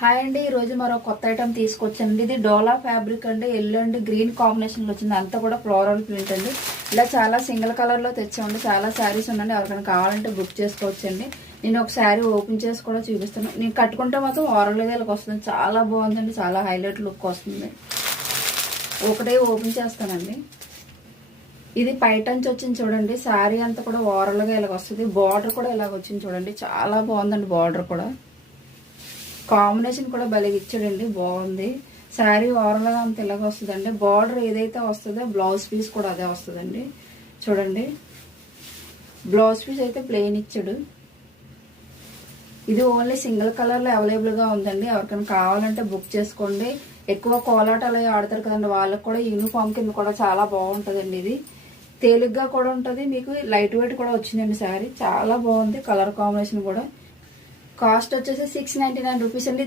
Hi అండి, ఈ రోజు మరో కొత్త ఐటమ్ తీసుకొచ్చానండి. ఇది డోలా ఫ్యాబ్రిక్ అండి. ఎల్లో అండ్ గ్రీన్ కాంబినేషన్ లో వచ్చింది. అంతా కూడా ఫ్లోరల్ ప్రింట్ అండి. ఇలా చాలా సింగిల్ కలర్ లో తెచ్చామండి. చాలా శారీస్ ఉన్నాయండి. ఎవరికైనా కావాలంటే బుక్ చేసుకోవచ్చండి. నేను ఒక శారీ ఓపెన్ చేసి కూడా చూపిస్తాను. నేను కట్టుకుంటే మాత్రం ఓరల్ ఇలాగ వస్తుంది. చాలా బాగుందండి. చాలా హైలైట్ లుక్ వస్తుంది. ఒకటే ఓపెన్ చేస్తానండి. ఇది పైటంచి వచ్చింది చూడండి. శారీ అంతా కూడా ఓరల్ గా ఇలాగ వస్తుంది. బార్డర్ కూడా ఇలాగ వచ్చింది చూడండి. చాలా బాగుందండి. బార్డర్ కూడా కాంబినేషన్ కూడా భలే ఇచ్చాడండి. బాగుంది. శారీ ఓవరాల్ గా అంత ఇలాగ వస్తుందండి. బార్డర్ ఏదైతే వస్తుందో బ్లౌజ్ పీస్ కూడా అదే వస్తుందండి. చూడండి, బ్లౌజ్ పీస్ అయితే ప్లెయిన్ ఇచ్చాడు. ఇది ఓన్లీ సింగిల్ కలర్ లో అవైలబుల్ గా ఉందండి. ఎవరికైనా కావాలంటే బుక్ చేసుకోండి. ఎక్కువ కోలాటాలు ఆడతారు కదండి, వాళ్ళకి కూడా యూనిఫామ్ కింద కూడా చాలా బాగుంటుందండి. ఇది తేలిగ్గా కూడా ఉంటుంది. మీకు లైట్ వెయిట్ కూడా వచ్చిందండి. శారీ చాలా బాగుంది. కలర్ కాంబినేషన్ కూడా. కాస్ట్ వచ్చేసి 699 రూపీస్ అండి.